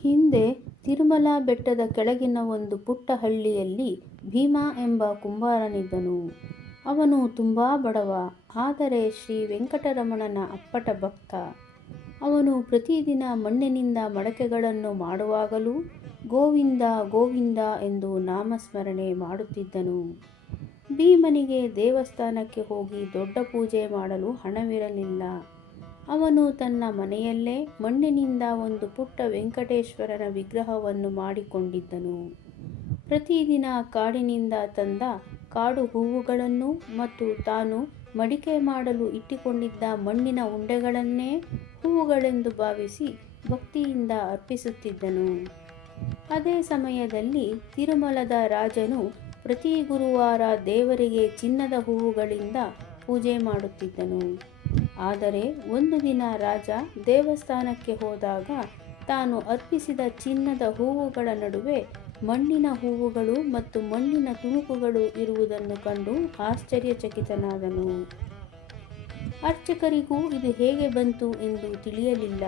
ಹಿಂದೆ ತಿರುಮಲ ಬೆಟ್ಟದ ಕೆಳಗಿನ ಒಂದು ಪುಟ್ಟ ಹಳ್ಳಿಯಲ್ಲಿ ಭೀಮ ಎಂಬ ಕುಂಬಾರನಿದ್ದನು. ಅವನು ತುಂಬಾ ಬಡವ. ಆದರೆ ಶ್ರೀ ವೆಂಕಟರಮಣನ ಅಪ್ಪಟ ಭಕ್ತ. ಅವನು ಪ್ರತಿದಿನ ಮಣ್ಣಿನಿಂದ ಮಡಕೆಗಳನ್ನು ಮಾಡುವಾಗಲೂ ಗೋವಿಂದ ಗೋವಿಂದ ಎಂದು ನಾಮಸ್ಮರಣೆ ಮಾಡುತ್ತಿದ್ದನು. ಭೀಮನಿಗೆ ದೇವಸ್ಥಾನಕ್ಕೆ ಹೋಗಿ ದೊಡ್ಡ ಪೂಜೆ ಮಾಡಲು ಹಣವಿರಲಿಲ್ಲ. ಅವನು ತನ್ನ ಮನೆಯಲ್ಲೇ ಮಣ್ಣಿನಿಂದ ಒಂದು ಪುಟ್ಟ ವೆಂಕಟೇಶ್ವರನ ವಿಗ್ರಹವನ್ನು ಮಾಡಿಕೊಂಡಿದ್ದನು. ಪ್ರತಿದಿನ ಕಾಡಿನಿಂದ ತಂದ ಕಾಡು ಹೂವುಗಳನ್ನು ಮತ್ತು ತಾನು ಮಡಿಕೆ ಮಾಡಲು ಇಟ್ಟುಕೊಂಡಿದ್ದ ಮಣ್ಣಿನ ಉಂಡೆಗಳನ್ನೇ ಹೂವುಗಳೆಂದು ಭಾವಿಸಿ ಭಕ್ತಿಯಿಂದ ಅರ್ಪಿಸುತ್ತಿದ್ದನು. ಅದೇ ಸಮಯದಲ್ಲಿ ತಿರುಮಲದ ರಾಜನು ಪ್ರತಿ ಗುರುವಾರ ದೇವರಿಗೆ ಚಿನ್ನದ ಹೂವುಗಳಿಂದ ಪೂಜೆ ಮಾಡುತ್ತಿದ್ದನು. ಆದರೆ ಒಂದು ದಿನ ರಾಜ ದೇವಸ್ಥಾನಕ್ಕೆ ಹೋದಾಗ ತಾನು ಅರ್ಪಿಸಿದ ಚಿನ್ನದ ಹೂವುಗಳ ನಡುವೆ ಮಣ್ಣಿನ ಹೂವುಗಳು ಮತ್ತು ಮಣ್ಣಿನ ತುಣುಕುಗಳು ಇರುವುದನ್ನು ಕಂಡು ಆಶ್ಚರ್ಯಚಕಿತನಾದನು. ಅರ್ಚಕರಿಗೂ ಇದು ಹೇಗೆ ಬಂತು ಎಂದು ತಿಳಿಯಲಿಲ್ಲ.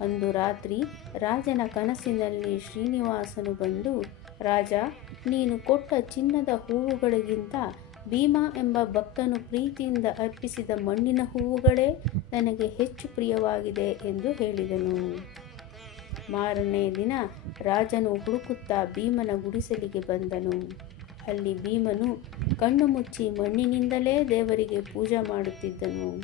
ಅಂದು ರಾತ್ರಿ ರಾಜನ ಕನಸಿನಲ್ಲಿ ಶ್ರೀನಿವಾಸನು ಬಂದು, ರಾಜ ನೀನು ಕೊಟ್ಟ ಚಿನ್ನದ ಹೂವುಗಳಿಗಿಂತ ಭೀಮ ಎಂಬ ಭಕ್ತನು ಪ್ರೀತಿಯಿಂದ ಅರ್ಪಿಸಿದ ಮಣ್ಣಿನ ಹೂವುಗಳೇ ನನಗೆ ಹೆಚ್ಚು ಪ್ರಿಯವಾಗಿದೆ ಎಂದು ಹೇಳಿದನು. ಮಾರನೇ ದಿನ ರಾಜನು ಹುಡುಕುತ್ತಾ ಭೀಮನ ಗುಡಿಸಲಿಗೆ ಬಂದನು. ಅಲ್ಲಿ ಭೀಮನು ಕಣ್ಣು ಮುಚ್ಚಿ ಮಣ್ಣಿನಿಂದಲೇ ದೇವರಿಗೆ ಪೂಜೆ ಮಾಡುತ್ತಿದ್ದನು.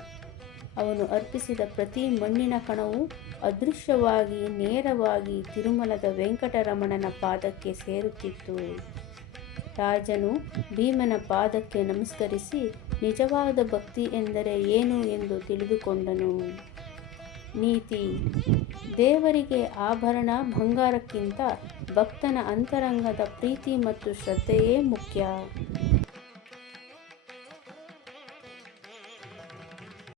ಅವನು ಅರ್ಪಿಸಿದ ಪ್ರತಿ ಮಣ್ಣಿನ ಕಣವೂ ಅದೃಶ್ಯವಾಗಿ, ನೇರವಾಗಿ ತಿರುಮಲದ ವೆಂಕಟರಮಣನ ಪಾದಕ್ಕೆ ಸೇರುತ್ತಿತ್ತು. ರಾಜನು ಭೀಮನ ಪಾದಕ್ಕೆ ನಮಸ್ಕರಿಸಿ, ನಿಜವಾದ ಭಕ್ತಿ ಎಂದರೆ ಏನು ಎಂದು ತಿಳಿದುಕೊಂಡನು. ನೀತಿ, ದೇವರಿಗೆ ಆಭರಣ ಬಂಗಾರಕ್ಕಿಂತ ಭಕ್ತನ ಅಂತರಂಗದ ಪ್ರೀತಿ ಮತ್ತು ಶ್ರದ್ಧೆಯೇ ಮುಖ್ಯ.